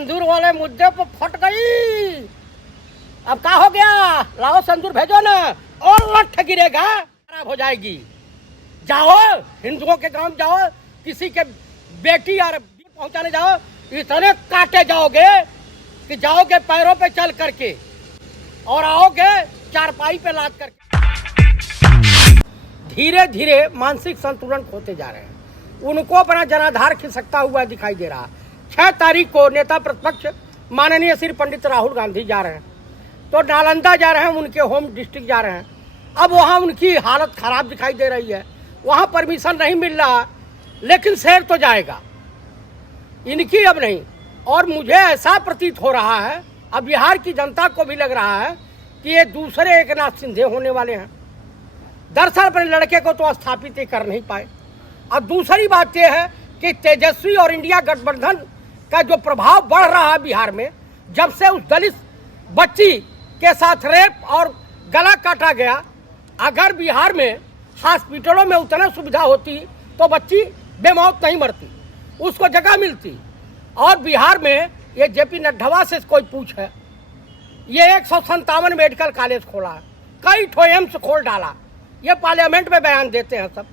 सिंदूर वाले मुद्दे पर फट गई। अब क्या हो गया, लाओ सिंदूर भेजो ना और लठ गिरेगा, खराब हो जाएगी। जाओ हिंदुओं के गांव जाओ, किसी के बेटी और पहुंचाने जाओ, इतने काटे जाओगे कि जाओगे पैरों पे चल करके और आओगे चारपाई पे लाद करके। धीरे धीरे मानसिक संतुलन खोते जा रहे हैं, उनको अपना जनाधार खिसकता हुआ दिखाई दे रहा है। 6 तारीख को नेता प्रतिपक्ष माननीय श्री पंडित राहुल गांधी जा रहे हैं, तो नालंदा जा रहे हैं, उनके होम डिस्ट्रिक्ट जा रहे हैं। अब वहाँ उनकी हालत खराब दिखाई दे रही है, वहाँ परमिशन नहीं मिल रहा, लेकिन शहर तो जाएगा, इनकी अब नहीं। और मुझे ऐसा प्रतीत हो रहा है, अब बिहार की जनता को भी लग रहा है कि ये दूसरे एकनाथ शिंदे होने वाले हैं। दरअसल अपने लड़के को तो स्थापित ही कर नहीं पाए। अब दूसरी बात यह है कि तेजस्वी और इंडिया गठबंधन का जो प्रभाव बढ़ रहा है बिहार में, जब से उस दलित बच्ची के साथ रेप और गला काटा गया, अगर बिहार में हॉस्पिटलों में उतना सुविधा होती तो बच्ची बेमौत नहीं मरती, उसको जगह मिलती। और बिहार में ये जेपी नड्डा से कोई पूछ है, ये 157 मेडिकल कॉलेज खोला है, कई ठो एम्स खोल डाला, ये पार्लियामेंट में बयान देते हैं सब।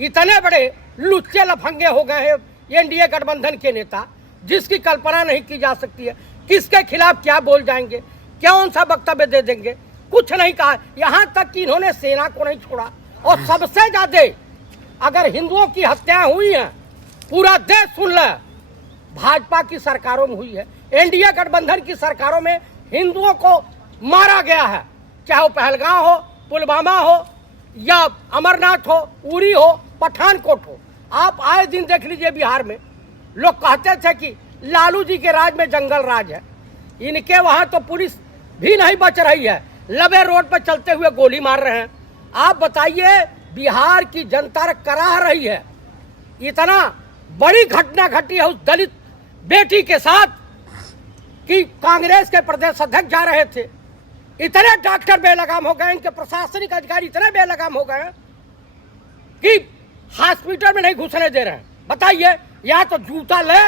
इतने बड़े लुच्चे लफंगे हो गए हैं एनडीए गठबंधन के नेता, जिसकी कल्पना नहीं की जा सकती है। किसके खिलाफ क्या बोल जाएंगे, कौन सा वक्तव्य दे देंगे, कुछ नहीं कहा। यहाँ तक कि इन्होंने सेना को नहीं छोड़ा। और सबसे ज्यादा अगर हिंदुओं की हत्याएं हुई हैं, पूरा देश सुन ले, भाजपा की सरकारों में हुई है। एनडीए गठबंधन की सरकारों में हिंदुओं को मारा गया है, चाहे वो पहलगाम हो, पुलवामा हो, या अमरनाथ हो, उरी हो, पठानकोट हो। आप आए दिन देख लीजिए बिहार में लोग कहते थे कि लालू जी के राज में जंगल राज है, इनके वहां तो पुलिस भी नहीं बच रही है, लबे रोड पर चलते हुए गोली मार रहे हैं। आप बताइए, बिहार की जनता कराह रही है। इतना बड़ी घटना घटी है उस दलित बेटी के साथ कि कांग्रेस के प्रदेश अध्यक्ष जा रहे थे, इतने डॉक्टर बेलगाम हो गए, इनके प्रशासनिक अधिकारी इतने बेलगाम हो गए कि हॉस्पिटल में नहीं घुसने दे रहे हैं। बताइए, या तो जूता ले,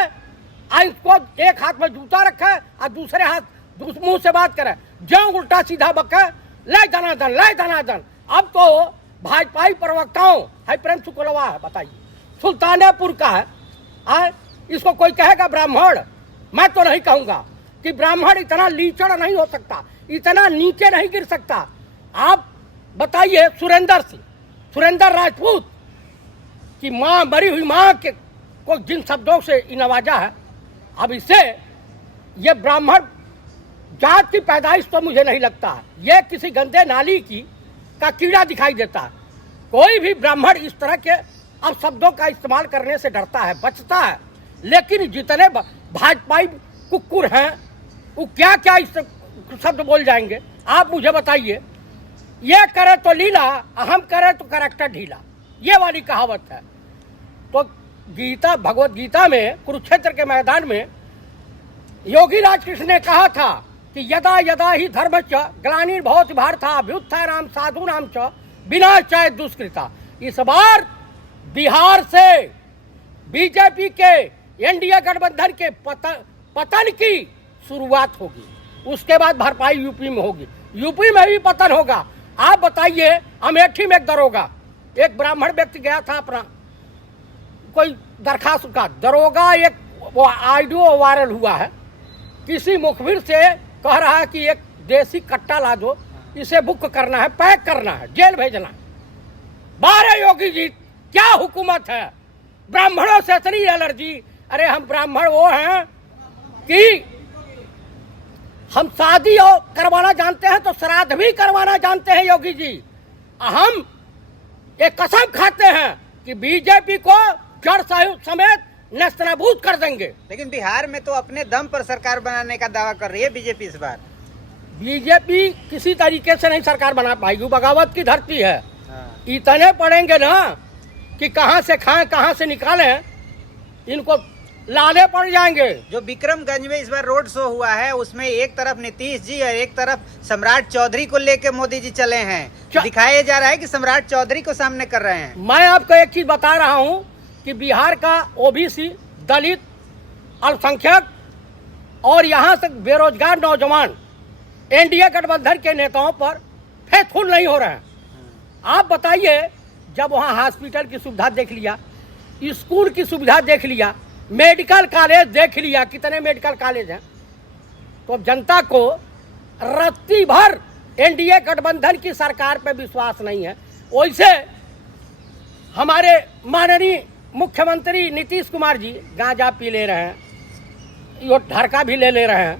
इसको एक हाथ में जूता रखे और दूसरे हाथ मुंह से बात करे, जो उल्टा सीधा बके, ले दनादन ले दनादन। अब तो भाजपाई प्रवक्ताओं है, प्रेम शुक्लवा है, बताइए सुल्तानपुर का है, इसको कोई कहेगा ब्राह्मण? मैं तो नहीं कहूंगा कि ब्राह्मण इतना लीचड़ नहीं हो सकता, इतना नीचे नहीं गिर सकता। आप बताइए, सुरेंद्र राजपूत की मां, मरी हुई मां के को जिन शब्दों से नवाजा है, अब इससे ये ब्राह्मण जात की पैदाइश तो मुझे नहीं लगता है, ये किसी गंदे नाली का कीड़ा दिखाई देता है। कोई भी ब्राह्मण इस तरह के अब शब्दों का इस्तेमाल करने से डरता है, बचता है। लेकिन जितने भाजपाई कुक्कुर हैं, वो क्या क्या इस शब्द बोल जाएंगे, आप मुझे बताइए। ये करे तो लीला, हम करे तो करैक्टर ढीला, ये वाली कहावत है। तो गीता, भगवत गीता में कुरुक्षेत्र के मैदान में योगी राज कृष्ण ने कहा था कि यदा यदा ही धर्मश्च ग्लानिर्भवति भारत अभ्युत्थानां साधूनां च विनाशाय दुष्कृता। इस बार बिहार से बीजेपी के एनडीए गठबंधन के पतन की शुरुआत होगी, उसके बाद भरपाई यूपी में होगी, यूपी में भी पतन होगा। आप बताइए, अमेठी में एक दरोगा, एक ब्राह्मण व्यक्ति गया था अपना कोई दरखास्त का, दरोगा एक वो ऑडियो वायरल हुआ है, किसी मुखबिर से कह रहा है कि एक देसी कट्टा ला दो, इसे बुक करना है, पैक करना है, जेल भेजना है। बारे योगी जी, क्या हुकूमत है, ब्राह्मणों से इतनी एलर्जी। अरे हम ब्राह्मण वो हैं कि हम शादी करवाना जानते हैं तो श्राद्ध भी करवाना जानते हैं योगी जी। हम एक कसम खाते हैं कि बीजेपी को जड़ समेत नस्तनाबूद कर देंगे। लेकिन बिहार में तो अपने दम पर सरकार बनाने का दावा कर रही है बीजेपी इस बार। बीजेपी किसी तरीके से नहीं सरकार बना पाएगी, बगावत की धरती है। इतने पड़ेंगे ना कि कहां से खाएं कहां से निकालें, इनको लाले पड़ जाएंगे। जो विक्रमगंज में इस बार रोड शो हुआ है, उसमें एक तरफ नीतीश जी और एक तरफ सम्राट चौधरी को लेके मोदी जी चले हैं। दिखाया जा रहा है कि सम्राट चौधरी को सामने कर रहे हैं। मैं आपको एक चीज बता रहा हूं कि बिहार का ओबीसी, दलित, अल्पसंख्यक और यहाँ से बेरोजगार नौजवान एनडीए गठबंधन के नेताओं पर फेथफुल नहीं हो रहे हैं। आप बताइए, जब वहाँ हॉस्पिटल की सुविधा देख लिया, स्कूल की सुविधा देख लिया, मेडिकल कॉलेज देख लिया, कितने मेडिकल कॉलेज हैं, तो जनता को रत्ती भर एनडीए गठबंधन की सरकार पे विश्वास नहीं है। वैसे हमारे माननीय मुख्यमंत्री नीतीश कुमार जी गांजा पी ले रहे हैं, यो ढरका भी ले रहे हैं।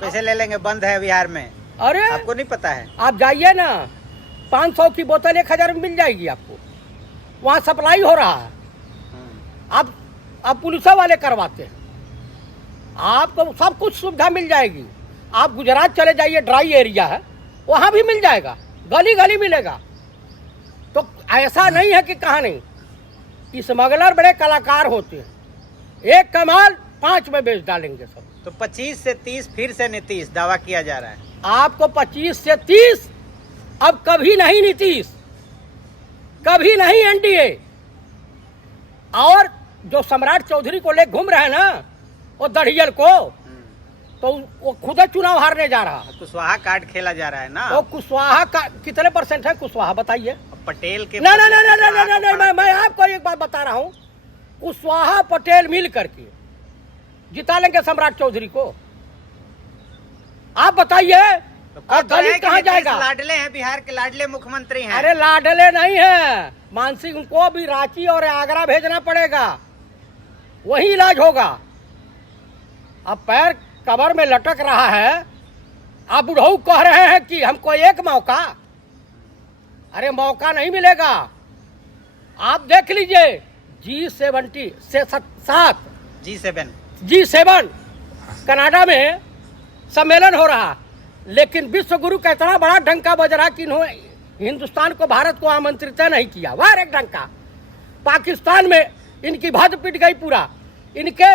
कैसे ले लेंगे, बंद है बिहार में। अरे आपको नहीं पता है? आप जाइए ना, 500 की बोतल 1000 में मिल जाएगी आपको, वहाँ सप्लाई हो रहा है। आप पुलिस वाले करवाते हैं, आपको सब कुछ सुविधा मिल जाएगी। आप गुजरात चले जाइए, ड्राई एरिया है, वहाँ भी मिल जाएगा, गली गली मिलेगा। तो ऐसा नहीं है कि कहाँ नहीं, स्मगलर बड़े कलाकार होते हैं, एक कमाल 5 में बेच डालेंगे सब। तो 25 से 30 फिर से नीतीश दावा किया जा रहा है। आपको 25 से 30, अब कभी नहीं नीतीश, कभी नहीं एनडीए। और जो सम्राट चौधरी को ले घूम रहे हैं ना, वो दढ़ियल को, तो वो खुद चुनाव हारने जा रहा है। कुशवाहा कार्ड खेला जा रहा है ना। तो कुशवाहा का कितने % है कुशवाहा, बताइए। पटेल के ना ना ना ना ना ना ना, मैं आपको एक बात बता रहा हूँ, कुशवाहा पटेल मिल करके जिता लेंगे सम्राट चौधरी को। आप बताइए, और दलित कहाँ जाएगा? लाडले हैं, बिहार के लाडले मुख्यमंत्री हैं। अरे लाडले नहीं है, मानसिक उनको भी रांची और आगरा भेजना पड़ेगा, वही इलाज होगा। अब पैर कमर में लटक रहा है, आप बुढ़ऊ कह रहे हैं कि हमको एक मौका, अरे मौका नहीं मिलेगा। आप देख लीजिए, G70 से 7 G7 कनाडा में सम्मेलन हो रहा, लेकिन विश्व गुरु का इतना बड़ा डंका बज रहा कि इन्होंने हिंदुस्तान को, भारत को आमंत्रित नहीं किया। वाह एक डंका, पाकिस्तान में इनकी भद पिट गई पूरा। इनके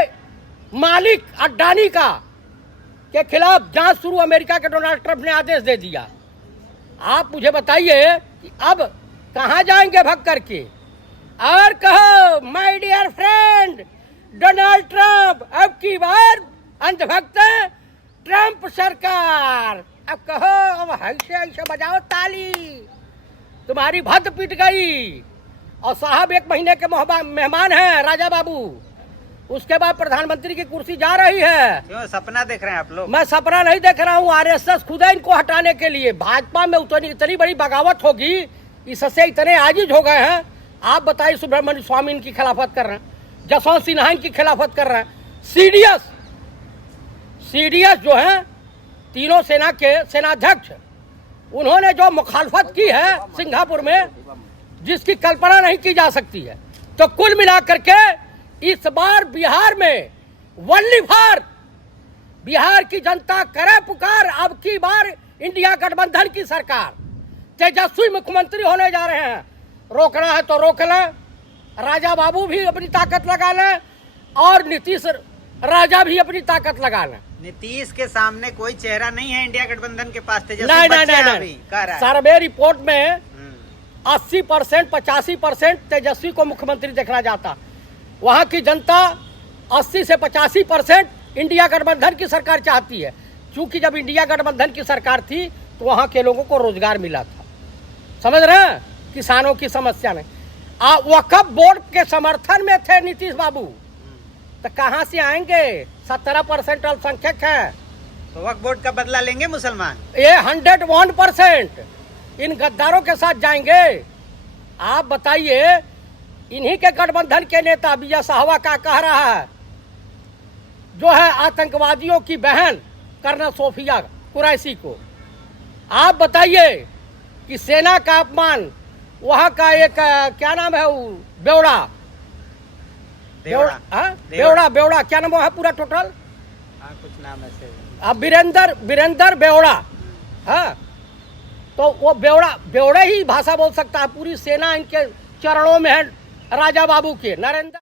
मालिक अडानी का के खिलाफ जांच शुरू अमेरिका के डोनाल्ड ट्रंप ने आदेश दे दिया। आप मुझे बताइए कि अब कहाँ जाएंगे भग करके? और कहो my dear friend Donald Trump, अब की बार अंधभक्त ट्रंप सरकार। अब कहो, अब ऐसे ऐसे बजाओ ताली, तुम्हारी भद पिट गई। और साहब 1 महीने के मेहमान हैं राजा बाबू, उसके बाद प्रधानमंत्री की कुर्सी जा रही है। क्यों सपना देख रहे हैं आप लोग? मैं सपना नहीं देख रहा हूँ, आरएसएस खुद है इनको हटाने के लिए। भाजपा में इतनी बड़ी बगावत होगी, इससे इतने आजिज हो गए हैं। आप बताइए, सुब्रमण्य स्वामी इनकी खिलाफत कर रहे हैं, जसवंत सिन्हा इनकी खिलाफत कर रहे हैं, सीडीएस जो हैं तीनों सेना के सेनाध्यक्ष, उन्होंने जो मुखालफत की है सिंगापुर में, जिसकी कल्पना नहीं की जा सकती है। तो कुल मिलाकर के इस बार बिहार में वनली फॉर बिहार की जनता करे पुकार, अब की बार इंडिया गठबंधन की सरकार, तेजस्वी मुख्यमंत्री होने जा रहे हैं। रोकना है तो रोक लें, राजा बाबू भी अपनी ताकत लगा लें और नीतीश राजा भी अपनी ताकत लगा लें। नीतीश के सामने कोई चेहरा नहीं है इंडिया गठबंधन के पास। नहीं, सर्वे रिपोर्ट में 80% 85% तेजस्वी को मुख्यमंत्री देखना जाता। वहाँ की जनता 80 से 85% इंडिया गठबंधन की सरकार चाहती है, क्योंकि जब इंडिया गठबंधन की सरकार थी तो वहाँ के लोगों को रोजगार मिला था। समझ रहे हैं? किसानों की समस्या में वक्फ बोर्ड के समर्थन में थे नीतीश बाबू, तो कहाँ से आएंगे? 17% अल्पसंख्यक है, तो वक्फ बोर्ड का बदला लेंगे मुसलमान? ये 101% इन गद्दारों के साथ जाएंगे। आप बताइए, इन्हीं के गठबंधन के नेता बिया साहवा का कह रहा है, जो है आतंकवादियों की बहन कर्नल सोफिया कुरैशी को। आप बताइए कि सेना का अपमान, वहाँ का एक क्या नाम है वो, बेवड़ा बेवड़ा क्या नाम है पूरा टोटल? कुछ नाम ऐसे। अब वीरेंद्र बेवड़ा, हाँ, तो वो बेवड़ा ही भाषा बोल सकता है। पूरी सेना इनके चरणों में है, राजा बाबू के, नरेंद्र।